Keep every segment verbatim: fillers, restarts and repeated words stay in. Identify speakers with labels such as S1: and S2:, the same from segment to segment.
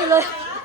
S1: เลย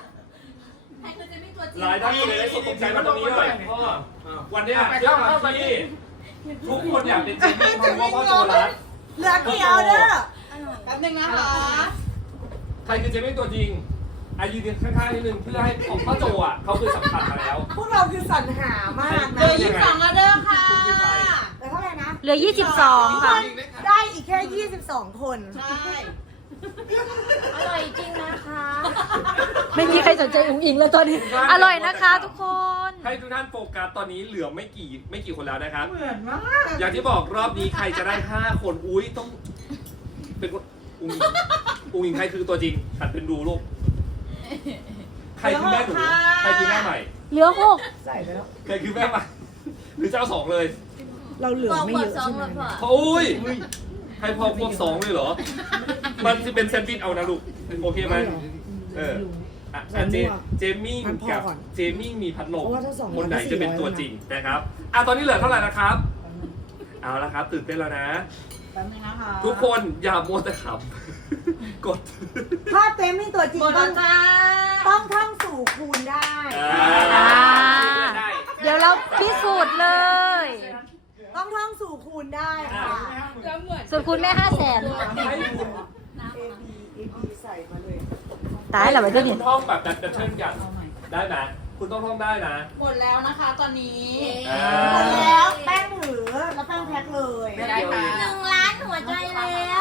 S2: รายได้เลยได้คนตกใจมาตรงนี้เลยพ่อวันนี้ไปเข้าเข้าที่ทุกคนอยากเป็นเจนนี่เพราะว่าพ่อโจรัส
S3: เหลือกี่ออเดอร์
S4: แป๊บนึงนะคะ
S2: ใครคือเจนนี่ตัวจริงอายืนข้างๆนิดนึงเพื่อให้ของพ่อโจอ่ะเขาคือสัมผัสมาแล้ว
S3: พวกเราคือสรรหามาก
S4: เห
S3: นะ
S4: ลือยี่สิบสองออเดอร์ค่ะ
S3: แต่เท่าไหร่นะ
S1: เหลือยี่สิบสองค่ะ
S3: ได้อีกแค่ยี่สิบสองคน
S4: ใช่
S1: อร่อยจริงนะคะ ไม่มีใครสนใจอุ๋งอิงแล้วตอนนี้ อร่อยนะคะทุกคน
S2: ให้ทุกท่านโฟกัสตอนนี้เหลือไม่กี่ไม่กี่คนแล้วนะครับ
S3: เหมือนมาก
S2: อย่างที่บอกรอบนี้ใครจะได้ห้าคนอุ้ยต้องเป็นคนอุ้งอิงอุ้งอิงใครคือตัวจริงหัดเป็นดูลูกใครคือแม่หนูใครคือแม่ใหม่
S1: เหลือหก
S3: ใส่ไปแล้ว
S2: ใครคือแม่ใหม่หรือจะเอาสองเลย
S3: เราเหลือไม่เยอะใช่ไหม
S2: โอ้ยให้พอควบสองเลยเหรอ มันจะเป็นแซนด์วิชเอานะลูกโอเคไหมเอออ่ะอ่ะเจเจมิ่งกับเจมิ่งมีพัดลมคนไหนจะเป็นตัวจริงนะครับอ่ะตอนนี้เหลือเท่าไหร่นะครับ เอาละครับตื่นเต้นแล้วนะ
S4: แป๊บนึงนะคะ
S2: ทุกคนอย่ามัวแต่ขำกด
S3: ถ้าเต็มนี่ตัวจริง
S4: หมด
S3: ต้
S4: แล้
S3: อ
S4: ว
S3: ง
S4: จ้า
S3: ต้องท่องสู่คูณได้
S1: อ่าเดี๋ยวเราพิสูจน์เลย
S3: ต้องท่องสู่คูณได้ค่ะ
S1: ส่วนคุณแม่ห้าแสน
S2: ให้คุณ
S3: A B A B ใส่มาเลย
S1: ตายแล้วไป
S2: ให้
S1: เพื่อน
S2: คุ
S1: เห็
S2: ณ
S1: น
S2: ท่องแบบดัดเชิญกันได้ไหมคุณต้องท่องได้นะ
S4: หมดแล้วนะคะตอนนี้
S2: อ่า
S3: หมดแล้วแป้งถือแล้วแป้งแพ็คเลย
S4: ได้ค่ะ
S1: หนึ่งล้านหัวใจแล้ว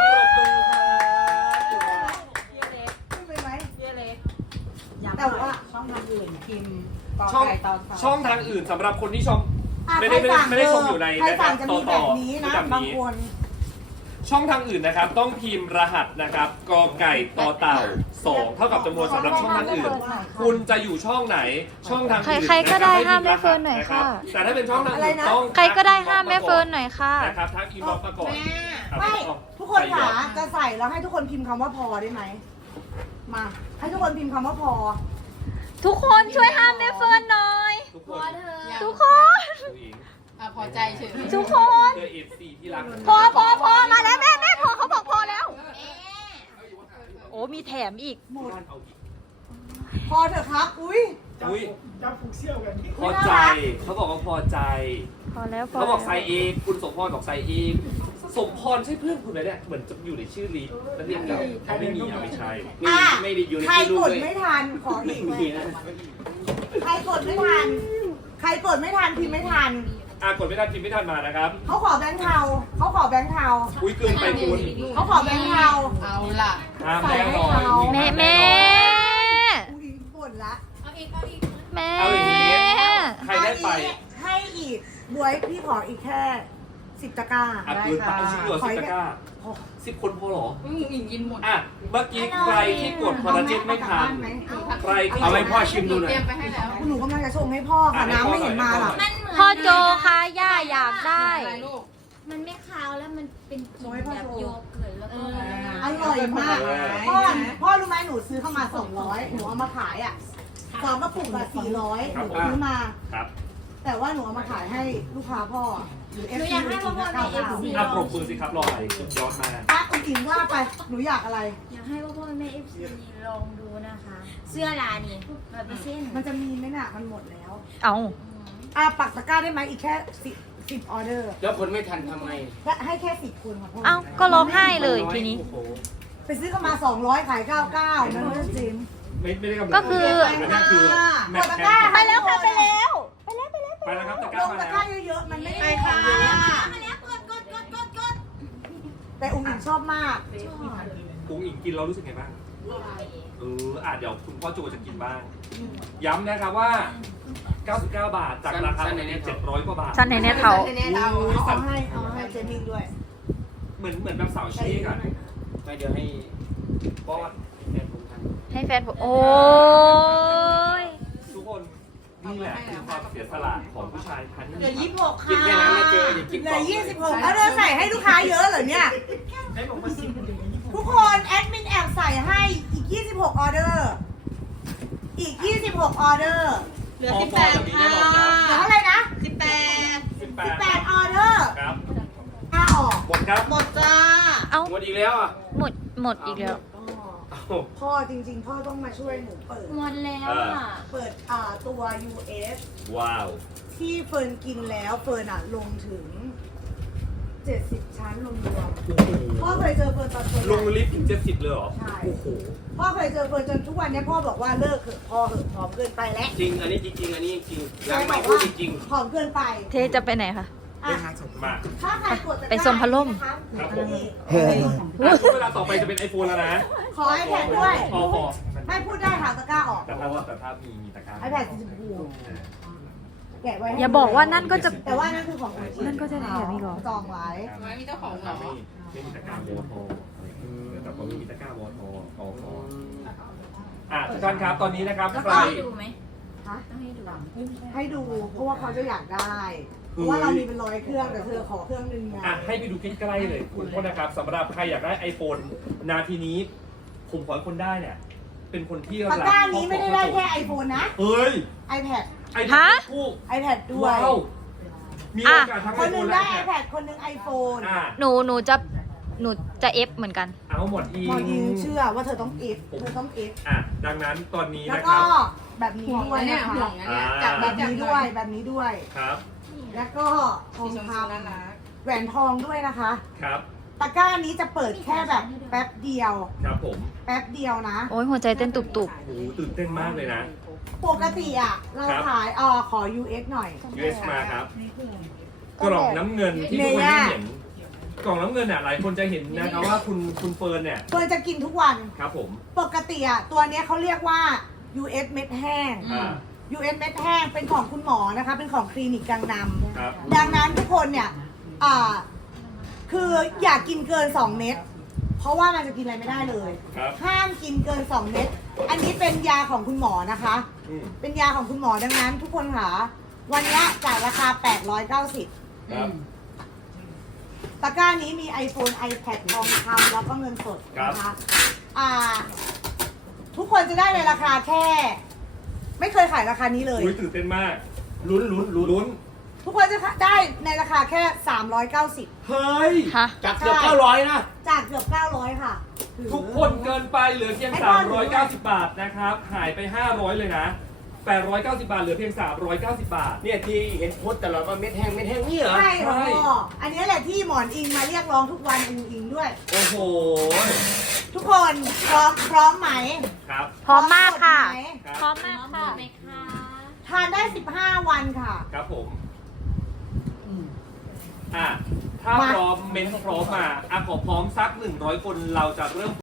S3: ขึ้นไปไหม
S4: เยเล็ก
S3: แต่ว่า
S4: ช่องทางอื่นพิมพ์ตอน
S2: ช่อง
S4: ไก่ตอนเช้า
S2: ช่องทางอื่นสำหรับคนที่ชม
S3: อ่ะ
S2: ไม่ได้
S3: ใครสั่ง
S2: ไม่ได้ชมอยู่ใน
S3: ใครสั่ง
S2: นะครับ
S3: จะมีแบบนี้นะ
S2: ต่อๆ
S3: บางคน
S2: ช่องทางอื่นนะครับ ต้องพิมพ์รหัสนะครับกอไก่ต่อเต่าสองเท่ากับจำนวนสำหรับช่องทางอื่น คุณจะอยู่ช่องไหนช่องทางอื่น
S1: ใครๆก็ได้
S2: นะครับ
S1: ห้ามแม่เฟิร์นหน่อยค่ะ
S2: แต่ถ้าเป็นช่องทางอื่นต้อง
S1: ใครก็ได้ห้ามแม่เฟิร์นหน่อยค่ะ
S2: นะครับทักอินบ็อกซ์มาก่อน
S4: แม่
S2: ครับ
S3: ไม่ทุกคนค่ะจะใส่แล้วให้ทุกคนพิมพ์คำว่าพอได้ไหมมา ให้ทุกคนพิมพ์คำว่าพอ
S1: ทุกคนช่วยห้ามแม่เฟิร์นหน่อย
S2: ทุกคน
S1: ทุกคน
S2: ผู้หญิง
S4: อ่ะพอใจเฉย
S1: ทุกคน
S2: เจอเอฟซีที่รัก
S1: พอพอพอมาแล้วแม่แม่พอเขาบอกพอแล้ว โอ้มีแถมอีก
S3: หมด
S2: บ้านเอาอีก
S3: พอเถอะครับ อุ้ย
S2: อุ้ยพอใจเขาบอกว่าพอใจ
S1: พอแล้วพอ
S2: เขาบอกไซ
S1: แล้ว
S2: เอคุณสมพรบอกไซเอสมพรใช่เพื่อนคุณไหมเนี่ยเหมือนจะอยู่ในชื่อลีแล้วเรียกกันเขาไม่มีอ่ะไม่ใช่
S3: อ่ะ
S5: ไม่ได้อยู่ใน
S3: ใคร
S5: ที่รู
S3: ก
S5: ป
S3: ด
S5: เลย
S3: ไม่ทันขออีก
S5: มีนะ
S3: ใครกดไม่ทัน ใครกดไม่ทันพิมพ์ไม่ทัน
S2: อ่ะกดไม่ทันพิมพ์ไม่ทันมานะครับ
S3: เขาขอแบงค์เทาเขาขอแบงค์เทา
S2: อุ้ยเกินไปคุณ
S3: เขาขอแบงค์เทา
S4: เอาล่ะ
S2: ห้ามแน่นอน
S1: แม่แม่
S3: อุ้ยบ่นละ
S1: แม่
S2: เอาอย่างนี้ใครได้ไป
S3: ให้อีกบวยพี่ขออีกแค่สิบตะกร้า
S2: อ่ะเกินไปเอาชิ้นเหลือสิบตะกร้าสิบคนพอเหรอ
S4: อืมอิงกินหมด
S2: อ่ะเมื่อกี้ใครที่กดคอลลาเจนไม่ทันใครที่
S5: เอาให้พ่อชิมดูหน่อ
S4: เตรี
S5: ย
S4: ยมไปให้แล้ว
S3: หนูกำลังจะชงให้พ่อค่ะน้ำไม่เห็นมาหรอก
S1: พ่อโจคะย่าอยากได้
S4: อะไรลูก
S6: มันไม่คาวแล้วมันเป็นกลิ่นแบบโยเกิร์ตแล้วก็
S3: อร่อยมากพ่อพ่อรู้ไหมหนูซื้อเข้ามาสองร้อยหนูเอามาขายอ่ะสองกระปุกละสี่ร้อยหนูซื้อมา
S2: ครับ
S3: แต่ว่าหนูเอามาขายให้ลูกค้าพ่อหรือเอฟซีหรือเก้าเก้า
S2: อ่ะปรบมือสิครับรออะไรสุดยอดมาก
S3: ป้าอุ้งอิงว่าไปหนูอยากอะไร
S6: อยากให้พ่อพ่อแม่เอฟซีลองดูนะคะ เสื้อลายนี่แบบเส้น
S3: มันจะมีไหมน่ะมันหมดแล้ว
S1: เอา
S3: อ่ะปักตะกร้าได้ไหมอีกแค่สิบสิบออเดอร์
S5: แล้วคนไม่ทันทำไง
S3: และให้แค่สิบคนค่ะพ่อ
S1: เอาก็ร้องไห้เลยทีนี้
S5: โอ้โห
S3: ไปซื้อเข้ามาสองร้อยขายเก้าเก้านั่นไม่จริง
S2: ไม่ไม่ได้กำลัง
S1: ก็คือ
S2: นั่นคือแมทแค
S1: ไปแล้วค่ะไปแล้ว ไปแล้วไปแล้ว
S2: ไปแล้วครับตะก
S3: ล
S2: ร้าง มา
S3: ตะ
S2: แล้ว
S3: กร้าเยอะๆมันไม่
S4: ไป
S3: ได้
S4: ค่ะ
S6: มาแล้วกดกดกดกดกด
S3: แต่อุ้งอิงชอบมาก
S2: กุ้งอิงกินเรารู้สึกไงบ้างเอออ่ะเดี๋ยวคุณพ่อโจจะกินบ้าง ย้ำนะครับว่า เก้าสิบเก้า บาทจากราคาเจ็ดร้อยกว่าบาท
S1: ฉันในเน็ตเขา
S4: แน่เอา
S3: เอาให้เอาให้เจมิงด้วย
S2: เหมือนเหมือนแบบสาวเชคอะ
S5: ไม่เดี๋ยวให้
S2: ป้อน
S5: แฟนผมทัน
S1: ให้แฟนผมโอ้ย
S2: ทุกคนนี่แหละคือความเสียสละของผู้ชายพัน
S4: เหลือยี่สิบหก
S5: กิน
S4: ค่ะ
S5: แค่นั้นไม่เจออย่ากิน
S3: เหลื
S5: ต่
S3: อ
S5: อ
S3: ยี่สิบหกแล้วเธอใส่ให้ลูกค้าเยอะเหรอเนี่ย ทุกคนแอดมินแอบใส่ให้อีกยี่สิบหกออเดอร์ อีกยี่สิบหกออเดอร์
S4: เหลือสิบแปดค่ะ
S3: เหลือเท่าไหร่นะ
S4: สิบแปด
S2: สิบแป
S3: สิบ
S2: ด
S3: แปดออเดอร์
S2: ครับ
S3: ห้าออก
S2: หมดครับ
S4: หมดจ้า
S1: เอา
S5: หมดอีกแล้วอ่ะ
S1: หมดหมดอีกแล้ว
S3: อ๋อพ่อจริงๆ พ่อต้องมาช่วยหนูเปิด
S6: หมดแล้วอ่ะ
S3: เปิดอ่าตัว ยู เอส
S2: ว้าว
S3: ที่เฟิร์นกินแล้วเฟิร์นอ่ะลงถึงเจ็ดสิบชั้นรวมๆพ่อเคยเจอเฟิร์นตอนตัวให
S2: ล
S3: ญ่
S2: งลิฟต์ถึงเจ็ดสิบเลยเหรอ
S3: ใช่
S2: โอ้โห
S3: พ่อเคยเจอเฟิร์นจนทุกวันเนี้ยพ่อบอกว่าเลิกเถอะพอเถอะผอมเกินไปแล้ว
S5: จริง อันนี้จริงๆ อันนี้จริงหลัง
S3: บ
S5: ไม่
S3: อก
S5: พูด
S3: ว่า
S5: จริง
S3: ผอมเกินไป
S1: เทจะไปไหนคะ
S3: อ่ะ
S2: มา
S3: ถ้าใครกดตะกร้า
S1: ไปทรงพะล่ม
S3: นะคะ
S2: ครับผม
S3: นี่
S2: อ่ะช่วงเวลาต่อไปจะเป็นไอโฟนแล้วนะ
S3: ขอไอแพดด้วย
S2: พอพอ
S3: ไม่พูดได้ค่ะตะกร้าออก
S2: แต่ถ้าแต่ถ้ามีมีตะกร้า
S3: ไอแพดสีชมพูแกะไว้ให้
S1: อย่าบอกว่านั่นก็จะ
S3: แต่ว่านั่นคือของคุณ
S1: นั่นก็จะแถมอีกเหรอ
S3: จองไว้
S4: ไม่มีเจ้าของเหรอ
S2: ไม่ไม่มีตะกร้าวอทอแต่พอมีตะกร้าวอทอพอพออ่ะทุกท่านครับตอนนี้นะครับ
S6: แล้ว
S2: ใค
S6: ก็
S2: ร
S6: ให้ดูไหม
S3: ฮะ
S6: ต้องให้ดู
S3: ให้ดูเพราะว่าเขาจะอยากได้ เพราะว่าเรามีเป็นร้อยเครื่องแต่เธอขอเครื่องนึงไง
S2: อ่ะให้ไปดูใกล้ๆเลยคุณพ่อนะครับสำหรับใครอยากได้ iPhone นาทีนี้ ผมขอให้คนได้เนี่ย เป็นคนที่
S3: ตะกร้านี้ไม่ได้ได้แค่ไอโฟนนะ
S2: เฮ้ย
S3: iPad
S2: ไอ
S1: ฮะ
S2: คู่
S3: iPad ด้วย
S2: ว้าวมีโอกาสทั้ง
S3: คน
S2: ไอ
S3: ห
S2: โฟ
S3: นึง
S2: นและ
S3: ได้
S2: ไอแพด
S3: iPad คนหนึง iPhone
S2: อ่ะ
S1: หนูหนูจะหนูจะเอฟเหมือนกัน
S2: เอาหมดอี
S3: พอยิงเชื่อว่าเธอต้อง F เธอต้อง F
S2: อ่ะดังนั้นตอนนี้
S3: แล้ว
S2: นะค
S3: ก็
S2: รับ
S3: แบบนี้
S4: ห่วง
S3: ด้วย
S4: นะเนี่ย
S3: นะคะ
S4: ห่วงนะเนี่ย
S2: อ่า
S4: จับ
S3: แบบนี้ด้วยแบบนี้ด้วย
S2: ครับ
S3: แล้วก็ทอง
S4: สีชม
S3: ค
S4: พูน่ารัก
S3: ำแหวนทองด้วยนะคะ
S2: ครับ
S3: ตะกร้านี้จะเปิดแค่แบบแป๊บเดียว
S2: ครับผม
S3: แป๊บเดียวนะ
S1: โอ้ยหัวใจเต้นตุบ
S2: โอ้โหตื่นเต้นมากเลยนะ
S3: ปกติอ่ะ เรา
S2: ครับ
S3: ขายเออขอ ยู เอส หน่อย
S2: ยู เอส มาครับกล่องน้ำเงินที่ทุกคนได้เห็น กล่องน้ำเงินอ่ะหลายคนจะเห็นนะครับว่าคุณคุณเฟิร์นเนี่ย
S3: เฟิร์นจะกินทุกวัน
S2: ครับผม
S3: ปกติอ่ะ ตัวเนี้ยเขาเรียกว่า ยู เอส เม็ดแห้ง
S2: อ่า
S3: ยู เอส เม็ดแห้งเป็นของคุณหมอนะคะ เป็นของคลินิกกังน
S2: ครับ
S3: ำดังนั้นทุกคนเนี่ย อ่า คืออยากกินเกิน สอง เม็ด เพราะว่ามันจะกินอะไรไม่ได้เลย
S2: ครับ
S3: ห้ามกินเกิน สอง เม็ด อันนี้เป็นยาของคุณหมอนะคะ
S2: อืม
S3: เป็นยาของคุณหมอดังนั้น ทุกคนค่ะ วันเนี้ยจ่ายราคา แปดร้อยเก้าสิบ
S2: ครับ
S3: ตะกร้านี้มี iPhone iPad ทองคำแล้วก็เงินสดนะคะอ่า ทุกคนจะได้ในราคาแค่ ไม่เคยขายราคานี้เลย
S2: อุ้ยตื่นเต้นมาก ลุ้นลุ้นลุ้นลุ้น
S3: ทุกคนจะได้ในราคาแค่ สามร้อยเก้าสิบ
S2: เฮ้ย
S1: ๆฮะ
S5: ๆ จากเกือบเก้าร้อยนะ
S3: จากเกือบเก้าร้อยค่ะถือ
S2: ทุกคนเกินไปเหลือเพียง
S3: ให้พ่อดู
S2: สามร้อยเก้าสิบบาทนะครับ หายไป ห้าร้อย เลยนะ แปดร้อยเก้าสิบบาทเหลือเพียง สามร้อยเก้าสิบบาท
S5: เนี่ยที่เห็นโพสต์ตลอดว่าเม็ดแห้งเม็ดแห้งนี่เหรอ
S3: ใช่ค่ะ
S2: ใช่
S3: พ่ออันนี้แหละที่หมอนอิงมาเรียกร้องทุกวันอูอิงด้วย
S2: โอ้โห
S3: ทุกคนพร้อมพร้อมไหม
S2: ครับ
S1: พร้อมมากค่ะ
S3: พร้อมไหม
S2: ครับ
S1: พร้อมมาก
S6: น้อง
S1: ค่ะ
S6: ไหมคะ
S3: ทานได้สิบห้าวันค่ะ
S2: ครับผม อ่ะ ถ้า
S3: มา
S2: พร้อมเม้นพร้อมมา อ่ะขอพร้อมสักหนึ่งร้อยคนเราจะเริ่ม